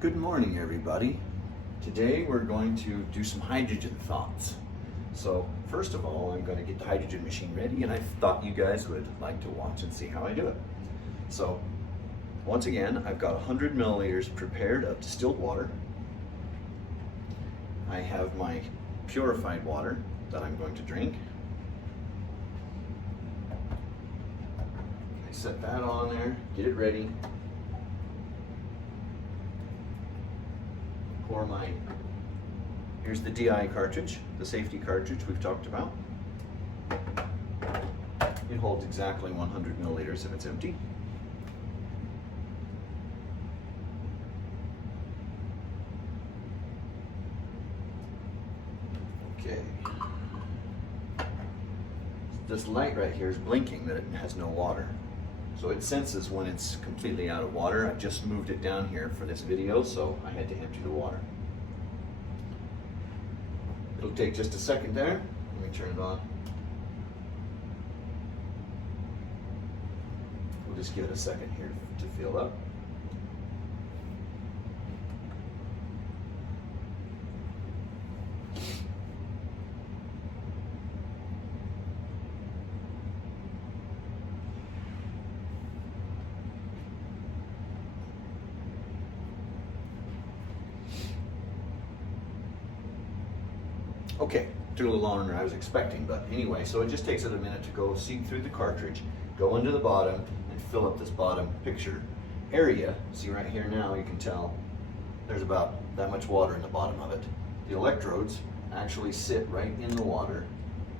Good morning, everybody. Today we're going to do some hydrogen thoughts. So first of all, I'm going to get the hydrogen machine ready, and I thought you guys would like to watch and see how I do it. So once again, I've got 100 milliliters prepared of distilled water. I have my purified water that I'm going to drink. I set that on there, get it ready. Pour here's the DI cartridge, the safety cartridge we've talked about. It holds exactly 100 milliliters if it's empty. Okay. This light right here is blinking that it has no water. So it senses when it's completely out of water. I just moved it down here for this video, so I had to empty the water. It'll take just a second there. Let me turn it on. We'll just give it a second here to fill up. Okay, took a little longer than I was expecting, but anyway, so it just takes it a minute to go seep through the cartridge, go into the bottom, and fill up this bottom picture area. See right here now, you can tell there's about that much water in the bottom of it. The electrodes actually sit right in the water,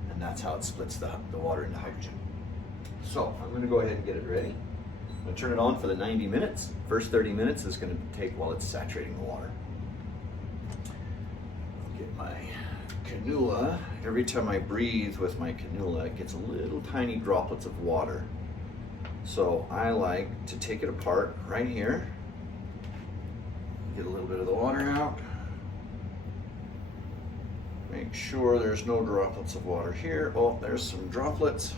and that's how it splits the water into hydrogen. So I'm going to go ahead and get it ready. I'm going to turn it on for the 90 minutes. First 30 minutes is going to take while it's saturating the water. I'll get my cannula. Every time I breathe with my cannula, it gets little tiny droplets of water. So I like to take it apart right here, get a little bit of the water out, make sure there's no droplets of water here. Oh, there's some droplets.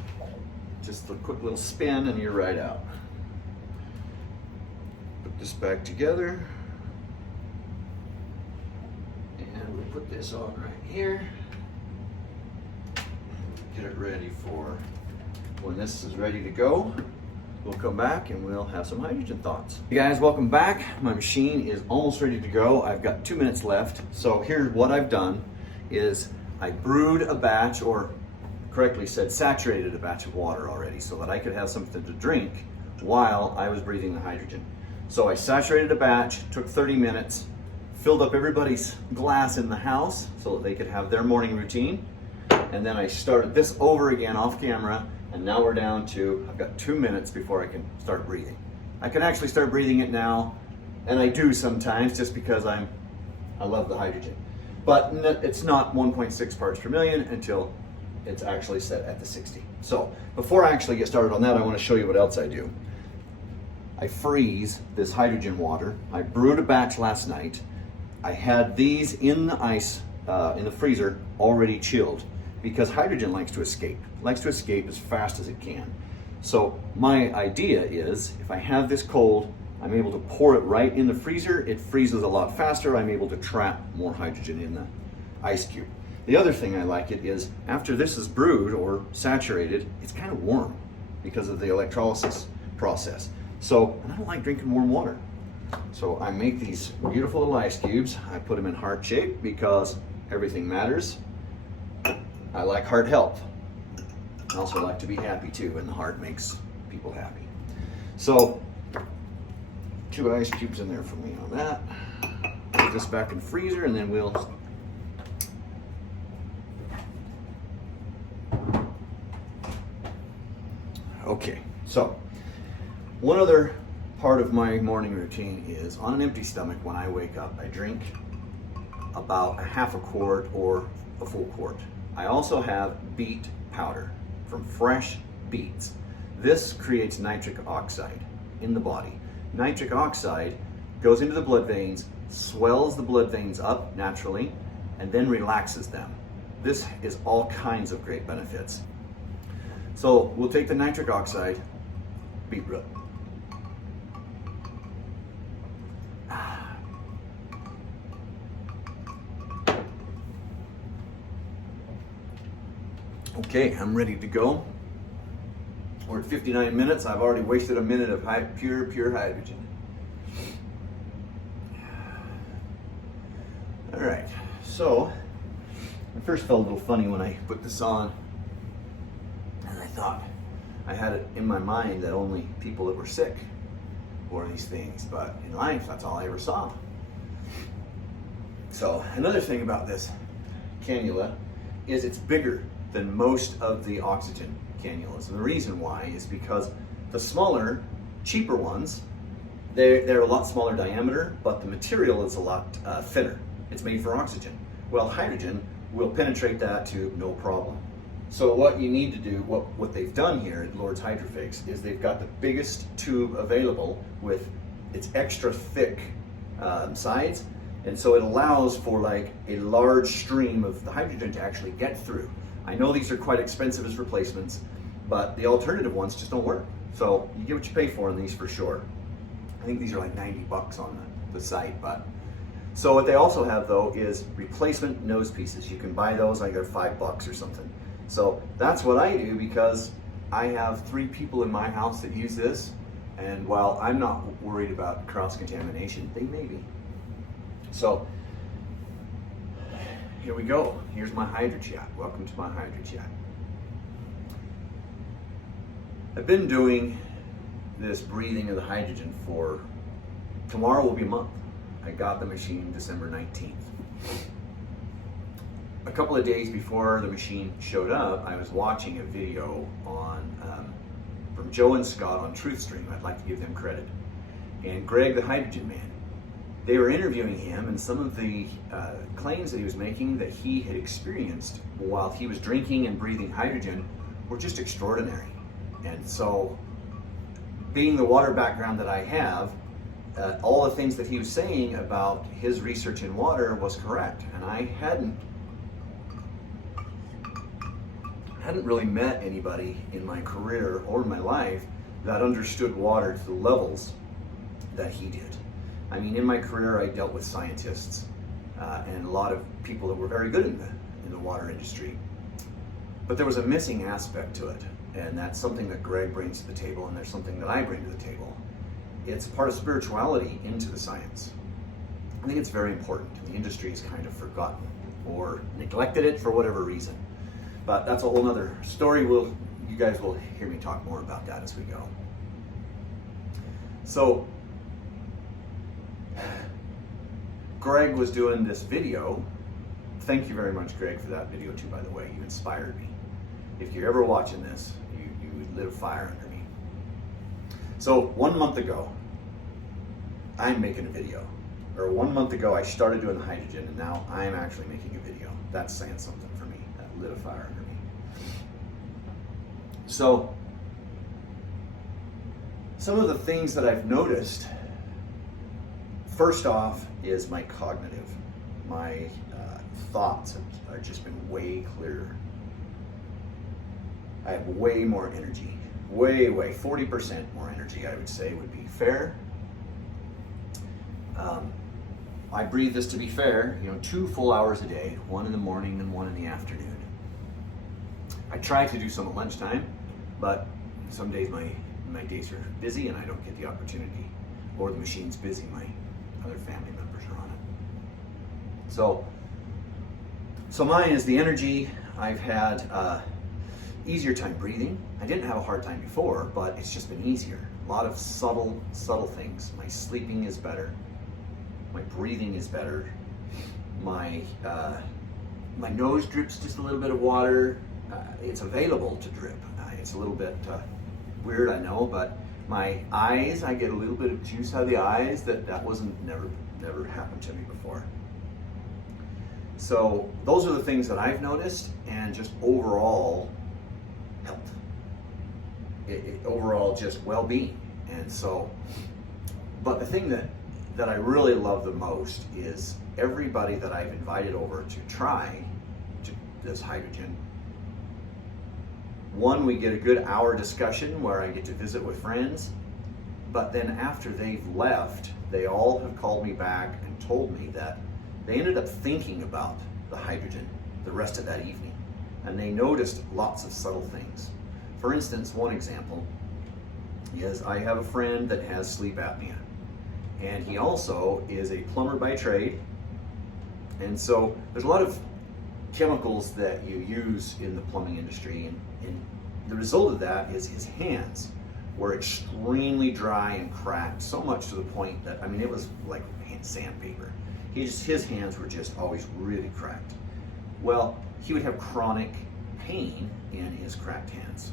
Just a quick little spin and you're right out. Put this back together. And we'll put this on right here. Get it ready for when this is ready to go. We'll come back and we'll have some hydrogen thoughts. Hey guys, welcome back. My machine is almost ready to go. I've got 2 minutes left. So here's what I've done is I brewed a batch, or correctly said saturated a batch of water already so that I could have something to drink while I was breathing the hydrogen. So I saturated a batch, took 30 minutes, filled up everybody's glass in the house so that they could have their morning routine. And then I started this over again off camera, and now we're down to, I've got 2 minutes before I can start breathing. I can actually start breathing it now, and I do sometimes just because I love the hydrogen. But it's not 1.6 parts per million until it's actually set at the 60. So before I actually get started on that, I want to show you what else I do. I freeze this hydrogen water. I brewed a batch last night. I had these in the ice, in the freezer, already chilled, because hydrogen likes to escape as fast as it can. So my idea is, if I have this cold, I'm able to pour it right in the freezer. It freezes a lot faster. I'm able to trap more hydrogen in the ice cube. The other thing I like it is, after this is brewed or saturated, it's kind of warm because of the electrolysis process. So, and I don't like drinking warm water. So I make these beautiful little ice cubes. I put them in heart shape because everything matters. I like heart health. I also like to be happy too, and the heart makes people happy. So 2 ice cubes in there for me on that. Put this back in the freezer, and then we'll okay. So one other part of my morning routine is, on an empty stomach when I wake up, I drink about a half a quart or a full quart. I also have beet powder from fresh beets. This creates nitric oxide in the body. Nitric oxide goes into the blood veins, swells the blood veins up naturally, and then relaxes them. This is all kinds of great benefits. So we'll take the nitric oxide, beetroot. Okay, I'm ready to go. We're at 59 minutes. I've already wasted a minute of pure hydrogen. All right, so I first felt a little funny when I put this on, and I thought I had it in my mind that only people that were sick wore these things, but in life, that's all I ever saw. So another thing about this cannula is it's bigger than most of the oxygen cannulas. And the reason why is because the smaller, cheaper ones, they're a lot smaller diameter, but the material is a lot thinner. It's made for oxygen. Well, hydrogen will penetrate that tube no problem. So what you need to do, what they've done here at Lourdes Hydrofix is they've got the biggest tube available with its extra thick sides, and so it allows for like a large stream of the hydrogen to actually get through. I know these are quite expensive as replacements, but the alternative ones just don't work. So you get what you pay for in these for sure. I think these are like 90 bucks on the site, but. So what they also have though is replacement nose pieces. You can buy those, like they're $5 or something. So that's what I do because I have 3 people in my house that use this, and while I'm not worried about cross-contamination, they may be. So here we go. Here's my HydroChat. Welcome to my HydroChat. I've been doing this breathing of the hydrogen for, tomorrow will be a month. I got the machine December 19th. A couple of days before the machine showed up, I was watching a video on from Joe and Scott on TruthStream. I'd like to give them credit. And Greg, the Hydrogen Man. They were interviewing him, and some of the claims that he was making that he had experienced while he was drinking and breathing hydrogen were just extraordinary. And so, being the water background that I have, all the things that he was saying about his research in water was correct. And I hadn't really met anybody in my career or my life that understood water to the levels that he did. I mean, in my career, I dealt with scientists and a lot of people that were very good in the water industry. But there was a missing aspect to it, and that's something that Greg brings to the table, and there's something that I bring to the table. It's part of spirituality into the science. I think it's very important. The industry has kind of forgotten or neglected it for whatever reason. But that's a whole other story. You guys will hear me talk more about that as we go. So, Greg was doing this video. Thank you very much, Greg, for that video too, by the way. You inspired me. If you're ever watching this, you lit a fire under me. So 1 month ago, I'm making a video. Or 1 month ago, I started doing the hydrogen, and now I'm actually making a video. That's saying something for me. That lit a fire under me. So, some of the things that I've noticed, first off, is my cognitive. My thoughts have just been way clearer. I have way more energy. Way, 40% more energy, I would say, would be fair. I breathe this to be fair, 2 full hours a day, 1 in the morning and 1 in the afternoon. I try to do some at lunchtime, but some days my days are busy and I don't get the opportunity, or the machine's busy, my other family members are on it. So mine is the energy. I've had easier time breathing. I didn't have a hard time before, but it's just been easier. A lot of subtle things. My sleeping is better. My breathing is better. My nose drips just a little bit of water. It's available to drip. It's a little bit weird, I know, but my eyes, I get a little bit of juice out of the eyes that wasn't never happened to me before. So those are the things that I've noticed, and just overall health. Overall just well-being. And so, but the thing that I really love the most is everybody that I've invited over to try this hydrogen. One, we get a good hour discussion where I get to visit with friends, but then after they've left, they all have called me back and told me that they ended up thinking about the hydrogen the rest of that evening. and they noticed lots of subtle things. For instance, one example is I have a friend that has sleep apnea, and he also is a plumber by trade. And so there's a lot of chemicals that you use in the plumbing industry, and the result of that is his hands were extremely dry and cracked, so much to the point that, I mean, it was like sandpaper. His hands were just always really cracked. Well, he would have chronic pain in his cracked hands.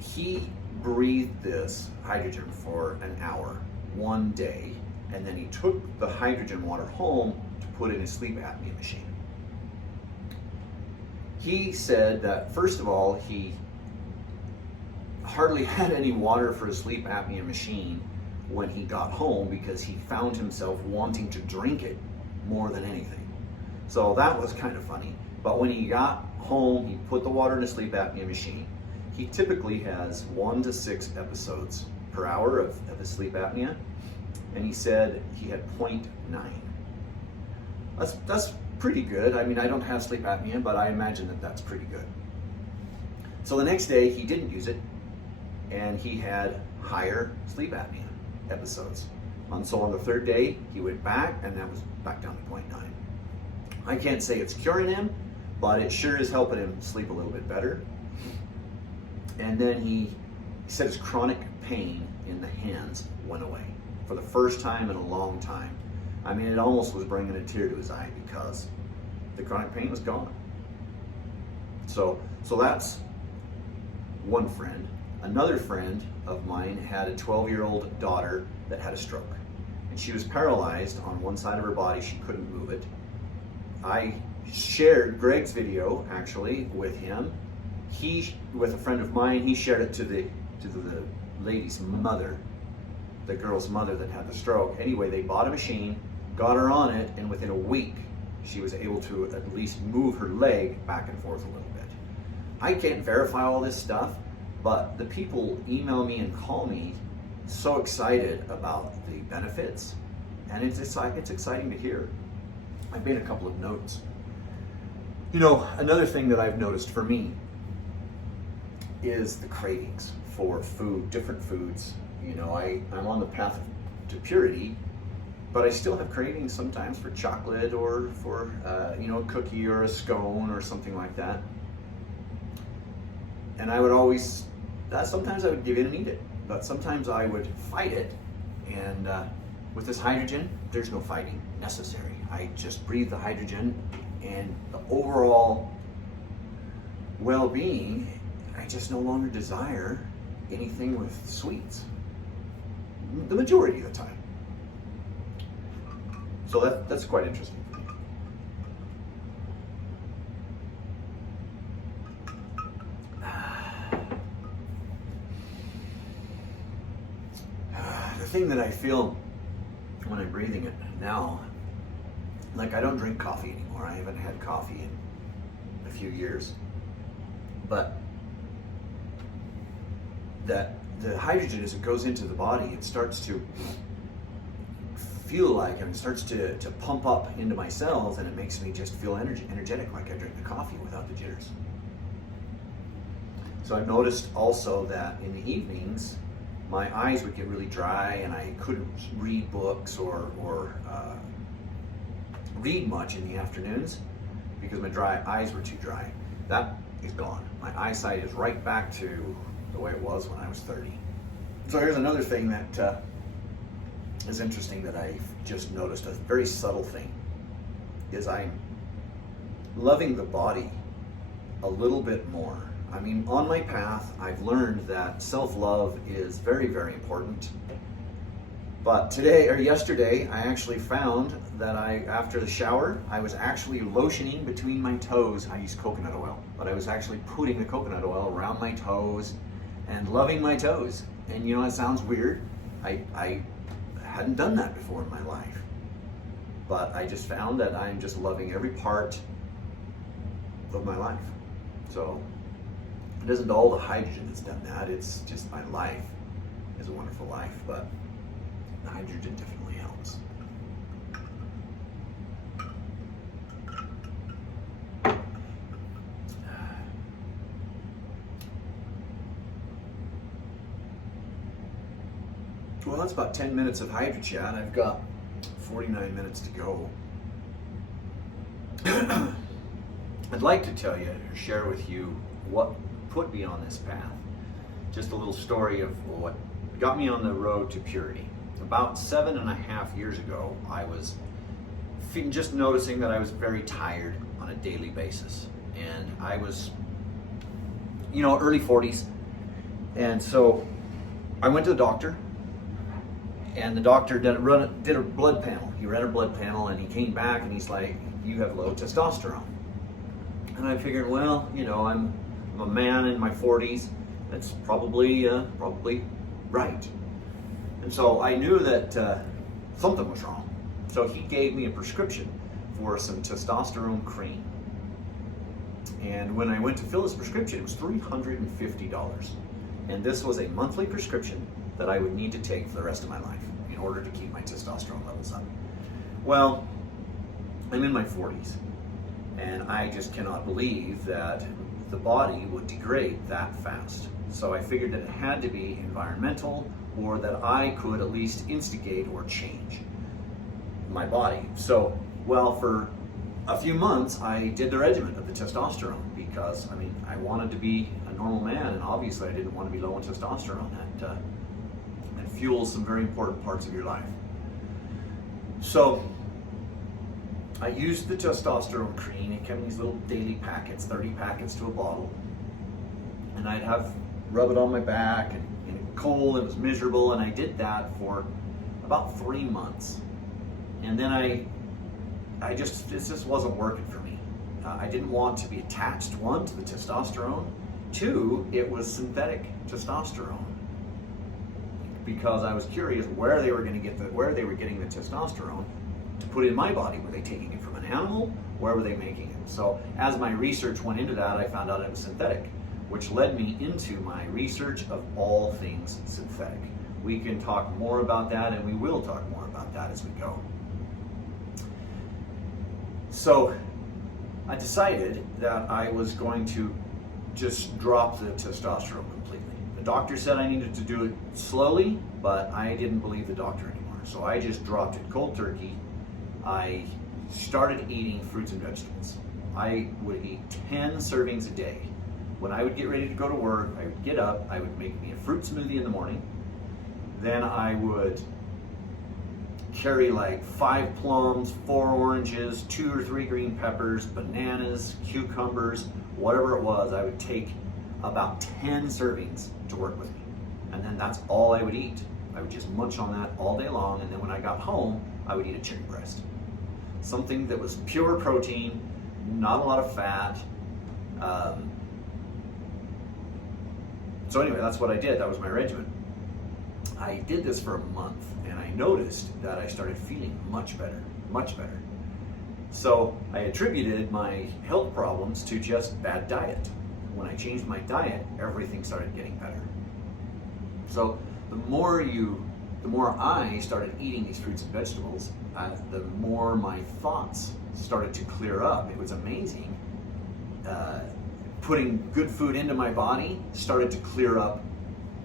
He breathed this hydrogen for an hour, one day, and then he took the hydrogen water home to put in his sleep apnea machine. He said that, first of all, he hardly had any water for his sleep apnea machine when he got home, because he found himself wanting to drink it more than anything. So that was kind of funny. But when he got home, he put the water in his sleep apnea machine. He typically has 1 to 6 episodes per hour of his sleep apnea, and he said he had 0.9. That's pretty good. I mean, I don't have sleep apnea, but I imagine that that's pretty good. So the next day he didn't use it, and he had higher sleep apnea episodes. And so on the third day he went back, and that was back down to 0.9. I can't say it's curing him, but it sure is helping him sleep a little bit better. And then he said his chronic pain in the hands went away for the first time in a long time. I mean, it almost was bringing a tear to his eye, because the chronic pain was gone. So that's one friend. Another friend of mine had a 12-year-old daughter that had a stroke, and she was paralyzed on one side of her body. She couldn't move it. I shared Greg's video actually with him. With a friend of mine, he shared it to the lady's mother, the girl's mother that had the stroke. Anyway, they bought a machine, got her on it, and within a week she was able to at least move her leg back and forth a little bit. I can't verify all this stuff, but the people email me and call me so excited about the benefits, and it's exciting to hear. I've made a couple of notes. You know, another thing that I've noticed for me is the cravings for food, different foods. You know, I'm on the path to purity, but I still have cravings sometimes for chocolate, or for a cookie or a scone or something like that. And I would always, sometimes I would give in and eat it, but sometimes I would fight it. And with this hydrogen, there's no fighting necessary. I just breathe the hydrogen, and the overall well-being, I just no longer desire anything with sweets, the majority of the time. So that's quite interesting. The thing that I feel when I'm breathing it now, like, I don't drink coffee anymore. I haven't had coffee in a few years. But that the hydrogen, as it goes into the body, it starts to feel like, and it starts to pump up into my cells, and it makes me just feel energetic, like I drink the coffee without the jitters. So I've noticed also that in the evenings, my eyes would get really dry, and I couldn't read books or read much in the afternoons, because my eyes were too dry. That is gone. My eyesight is right back to the way it was when I was 30. So here's another thing that is interesting that I've just noticed, a very subtle thing, is I'm loving the body a little bit more. I mean, on my path, I've learned that self-love is very, very important. But yesterday, I actually found that after the shower, I was actually lotioning between my toes. I used coconut oil, but I was actually putting the coconut oil around my toes and loving my toes. And you know, it sounds weird. I hadn't done that before in my life. But I just found that I'm just loving every part of my life. So it isn't all the hydrogen that's done that. It's just my life is a wonderful life, but the hydrogen definitely helps. Well, that's about 10 minutes of Hydro Chat. I've got 49 minutes to go. I'd like to tell you, or share with you what put me on this path. Just a little story of what got me on the road to purity. About 7.5 years ago, I was just noticing that I was very tired on a daily basis. And I was, early 40s. And so I went to the doctor, and the doctor did a blood panel. He ran a blood panel, and he came back and he's like, "You have low testosterone." And I figured, well, I'm a man in my 40s. That's probably right. And so I knew that something was wrong. So he gave me a prescription for some testosterone cream. And when I went to fill this prescription, it was $350. And this was a monthly prescription that I would need to take for the rest of my life in order to keep my testosterone levels up. Well, I'm in my 40s, and I just cannot believe that the body would degrade that fast. So I figured that it had to be environmental, or that I could at least instigate or change my body. So, for a few months, I did the regimen of the testosterone because, I wanted to be a normal man, and obviously I didn't want to be low in testosterone. That fuels some very important parts of your life. So I used the testosterone cream. It came in these little daily packets, 30 packets to a bottle. And I'd rub it on my back, and it was cold, it was miserable, and I did that for about 3 months. And then it just wasn't working for me. I didn't want to be attached, one, to the testosterone. Two, it was synthetic testosterone, because I was curious where they were getting the testosterone to put in my body. Were they taking it from an animal? Where were they making it? So as my research went into that, I found out it was synthetic, which led me into my research of all things synthetic. We can talk more about that, and we will talk more about that as we go. So I decided that I was going to just drop the testosterone completely. The doctor said I needed to do it slowly, but I didn't believe the doctor anymore. So I just dropped it cold turkey. I started eating fruits and vegetables. I would eat 10 servings a day. When I would get ready to go to work, I would get up, I would make me a fruit smoothie in the morning. Then I would carry like 5 plums, 4 oranges, 2 or 3 green peppers, bananas, cucumbers, whatever it was. I would take about 10 servings to work with me. And then that's all I would eat. I would just munch on that all day long. And then when I got home, I would eat a chicken breast. Something that was pure protein, not a lot of fat. So anyway, that's what I did. That was my regimen. I did this for a month, and I noticed that I started feeling much better, much better. So I attributed my health problems to just bad diet. When I changed my diet, everything started getting better. So the more I started eating these fruits and vegetables, the more my thoughts started to clear up. It was amazing. Putting good food into my body started to clear up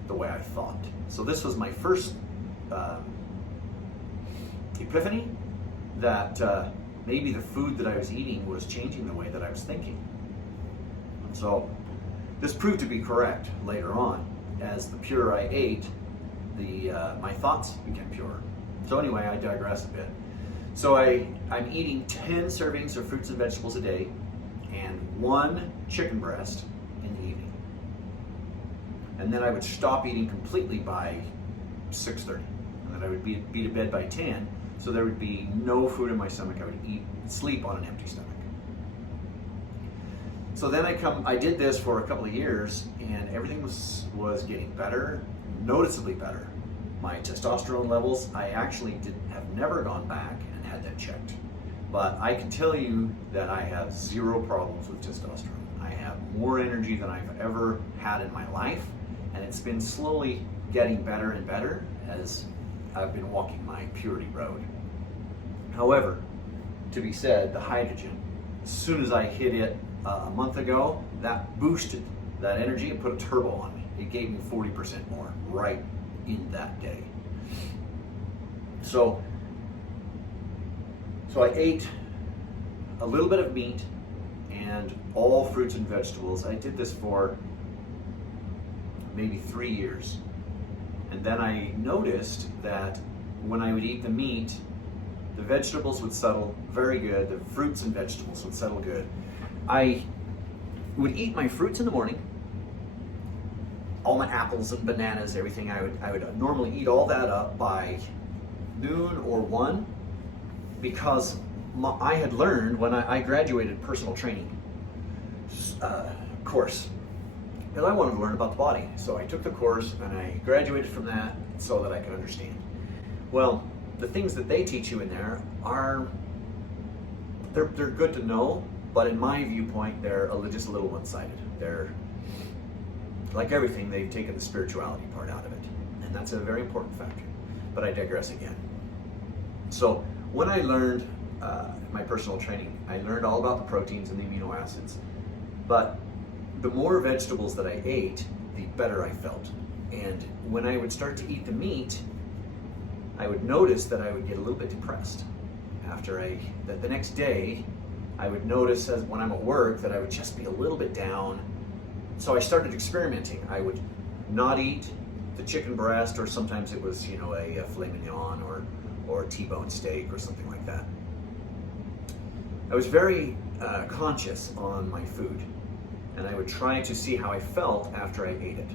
the way I thought. So this was my first epiphany that maybe the food that I was eating was changing the way that I was thinking. So this proved to be correct later on. As the purer I ate, my thoughts became purer. So anyway, I digress a bit. So I'm eating 10 servings of fruits and vegetables a day, and 1 chicken breast in the evening. And then I would stop eating completely by 6:30. And then I would be to bed by 10, so there would be no food in my stomach. I would sleep on an empty stomach. So then I did this for a couple of years, and everything was getting better, noticeably better. My testosterone levels, I actually have never gone back and had that checked. But I can tell you that I have 0 problems with testosterone. I have more energy than I've ever had in my life, and it's been slowly getting better and better as I've been walking my purity road. However, to be said, the hydrogen, as soon as I hit it a month ago, that boosted that energy and put a turbo on me. It gave me 40% more right in that day. So I ate a little bit of meat and all fruits and vegetables. I did this for maybe 3 years. And then I noticed that when I would eat the meat, the vegetables would settle very good. The fruits and vegetables would settle good. I would eat my fruits in the morning, all my apples and bananas, everything. I would normally eat all that up by noon or 1, because I had learned when I graduated personal training course, and I wanted to learn about the body. So I took the course and I graduated from that so that I could understand. Well, the things that they teach you in there they're good to know, but in my viewpoint, they're just a little one-sided. They're like everything, they've taken the spirituality part out of it, and that's a very important factor. But I digress again. So when I learned my personal training, I learned all about the proteins and the amino acids. But the more vegetables that I ate, the better I felt. And when I would start to eat the meat, I would notice that I would get a little bit depressed. That the next day, I would notice when I'm at work that I would just be a little bit down. So I started experimenting. I would not eat the chicken breast, or sometimes it was, a filet mignon or T-bone steak or something like that. I was very conscious on my food, and I would try to see how I felt after I ate it.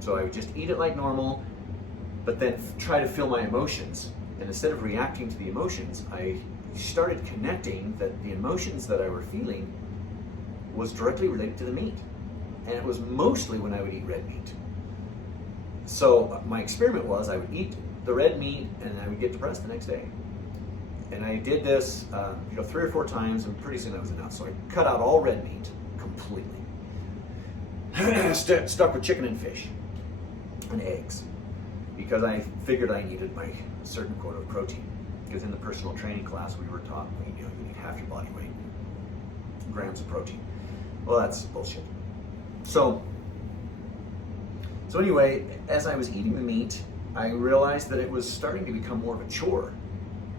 So I would just eat it like normal, but then try to feel my emotions. And instead of reacting to the emotions, I started connecting that the emotions that I were feeling was directly related to the meat. And it was mostly when I would eat red meat. So my experiment was I would eat the red meat and I would get depressed the next day. And I did this 3 or 4 times, and pretty soon that was enough. So I cut out all red meat completely. Stuck with chicken and fish and eggs, because I figured I needed my certain quota of protein. Because in the personal training class we were taught you need half your body weight grams of protein. Well, that's bullshit. So anyway, as I was eating the meat, I realized that it was starting to become more of a chore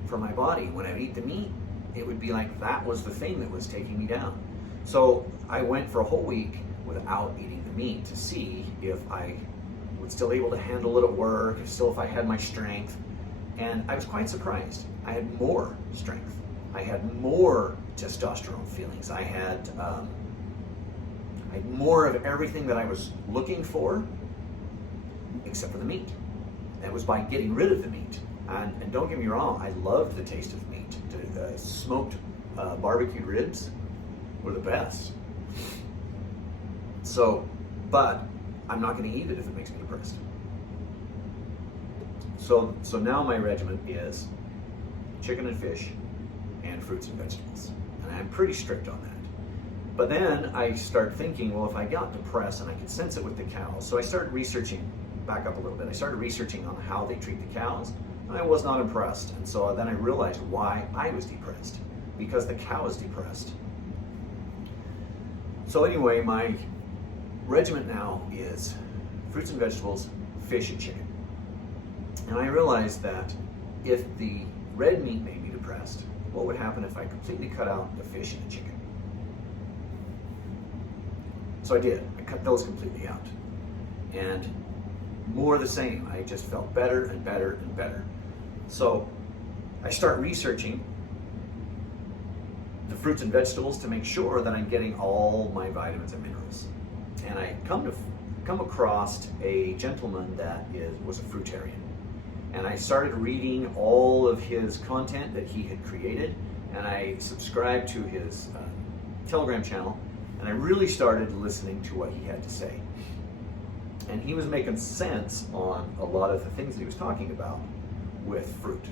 for my body. When I would eat the meat, it would be like that was the thing that was taking me down. So I went for a whole week without eating the meat to see if I was still able to handle it at work, if I had my strength. And I was quite surprised. I had more strength. I had more testosterone feelings. I had more of everything that I was looking for, except for the meat. That was by getting rid of the meat. And don't get me wrong, I loved the taste of meat. Smoked barbecued ribs were the best. But I'm not going to eat it if it makes me depressed. So now my regimen is chicken and fish and fruits and vegetables. And I'm pretty strict on that. But then I start thinking, well, if I got depressed and I could sense it with the cows, so I started researching, back up a little bit, I started researching on how they treat the cows, and I was not impressed. And so then I realized why I was depressed, because the cow is depressed. So anyway, my regimen now is fruits and vegetables, fish and chicken. And I realized that if the red meat made me depressed, what would happen if I completely cut out the fish and the chicken? So I did. I cut those completely out. And more of the same. I just felt better and better and better. So I start researching the fruits and vegetables to make sure that I'm getting all my vitamins and minerals. And I come across a gentleman that was a fruitarian. And I started reading all of his content that he had created, and I subscribed to his Telegram channel, and I really started listening to what he had to say. And he was making sense on a lot of the things that he was talking about with fruit.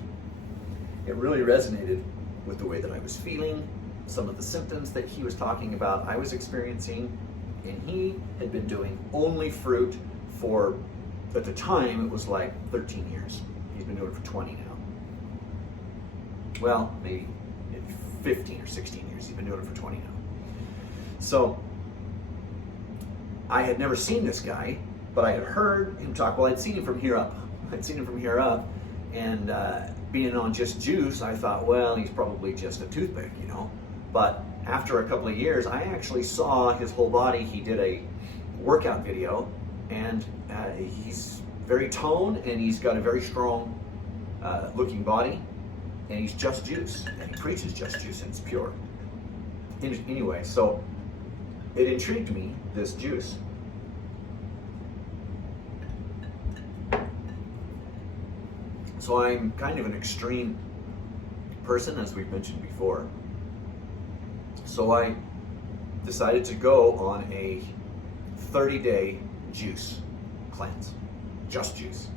It really resonated with the way that I was feeling, some of the symptoms that he was talking about I was experiencing, and he had been doing only fruit for, at the time, it was like 13 years. He's been doing it for 20 now. Well, maybe 15 or 16 years. He's been doing it for 20 now. So I had never seen this guy, but I had heard him talk. Well, I'd seen him from here up. And being on just juice, I thought, well, he's probably just a toothpick, you know. But after a couple of years, I actually saw his whole body. He did a workout video, and he's very toned, and he's got a very strong looking body, and he's just juice, and he preaches just juice, and it's pure. Anyway, so it intrigued me, this juice. So I'm kind of an extreme person, as we've mentioned before. So I decided to go on a 30-day juice cleanse, just juice.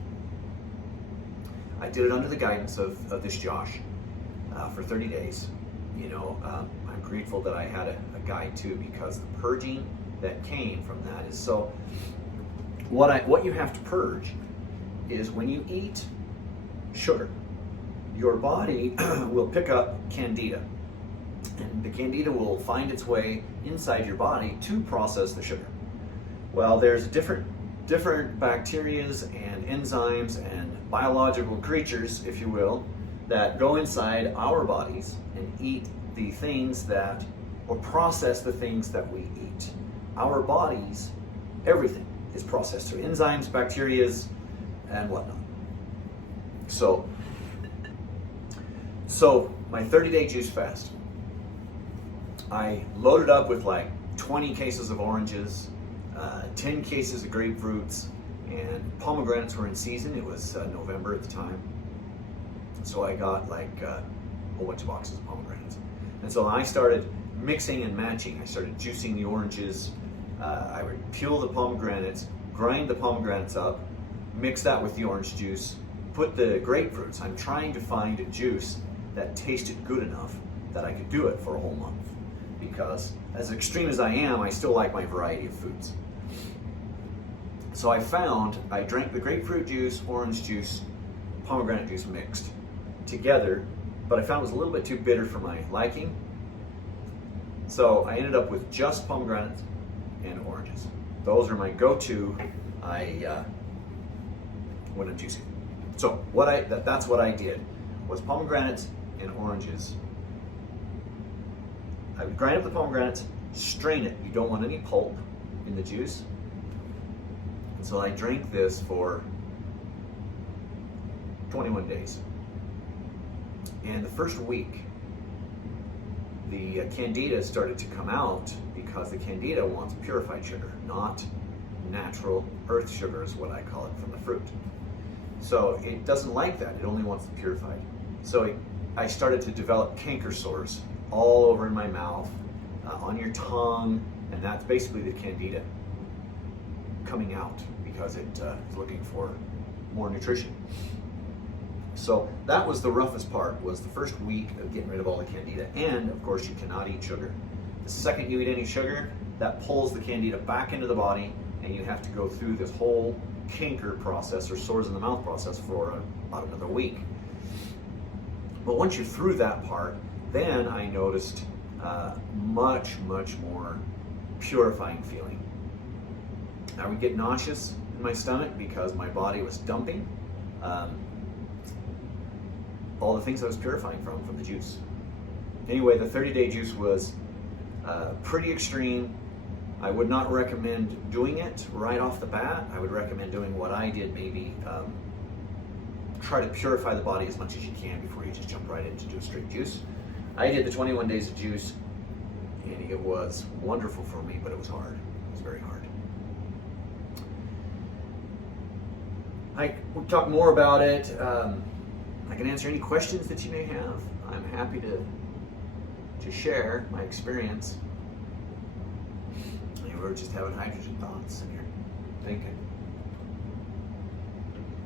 I did it under the guidance of this Josh for 30 days. You know, I'm grateful that I had a guide too, because the purging that came from that is so. What you have to purge is when you eat sugar, your body will pick up candida, and the candida will find its way inside your body to process the sugar. Well, there's different bacterias and enzymes and biological creatures, if you will, that go inside our bodies and eat the things that, or process the things that we eat. Our bodies, everything is processed through enzymes, bacterias, and whatnot. So my 30-day juice fast, I loaded up with like 20 cases of oranges, 10 cases of grapefruits, and pomegranates were in season. It was November at the time. So I got like a whole bunch of boxes of pomegranates. And so I started mixing and matching. I started juicing the oranges. I would peel the pomegranates, grind the pomegranates up, mix that with the orange juice, put the grapefruits. I'm trying to find a juice that tasted good enough that I could do it for a whole month. Because as extreme as I am, I still like my variety of foods. So I drank the grapefruit juice, orange juice, pomegranate juice mixed together, but I found it was a little bit too bitter for my liking. So I ended up with just pomegranates and oranges. Those are my go-to when I'm juicing. So that's what I did, was pomegranates and oranges. I would grind up the pomegranates, strain it. You don't want any pulp in the juice. And so I drank this for 21 days. And the first week, the candida started to come out, because the candida wants purified sugar, not natural earth sugar is what I call it, from the fruit. So it doesn't like that. It only wants the purified. So I started to develop canker sores all over in my mouth, on your tongue, and that's basically the candida coming out, because it is looking for more nutrition. So that was the roughest part, was the first week of getting rid of all the candida. And of course, you cannot eat sugar. The second you eat any sugar, that pulls the candida back into the body, and you have to go through this whole canker process, or sores in the mouth process, for about another week. But once you're through that part, then I noticed much more purifying feeling. I would get nauseous in my stomach because my body was dumping all the things I was purifying from the juice. Anyway, the 30-day juice was pretty extreme. I would not recommend doing it right off the bat. I would recommend doing what I did, maybe try to purify the body as much as you can before you just jump right into do a straight juice. I did the 21 days of juice, and it was wonderful for me, but it was hard. It was very hard. We'll talk more about it. I can answer any questions that you may have. I'm happy to share my experience. And we're just having hydrogen thoughts in here, thinking.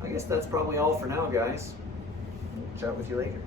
I guess that's probably all for now, guys. We'll chat with you later.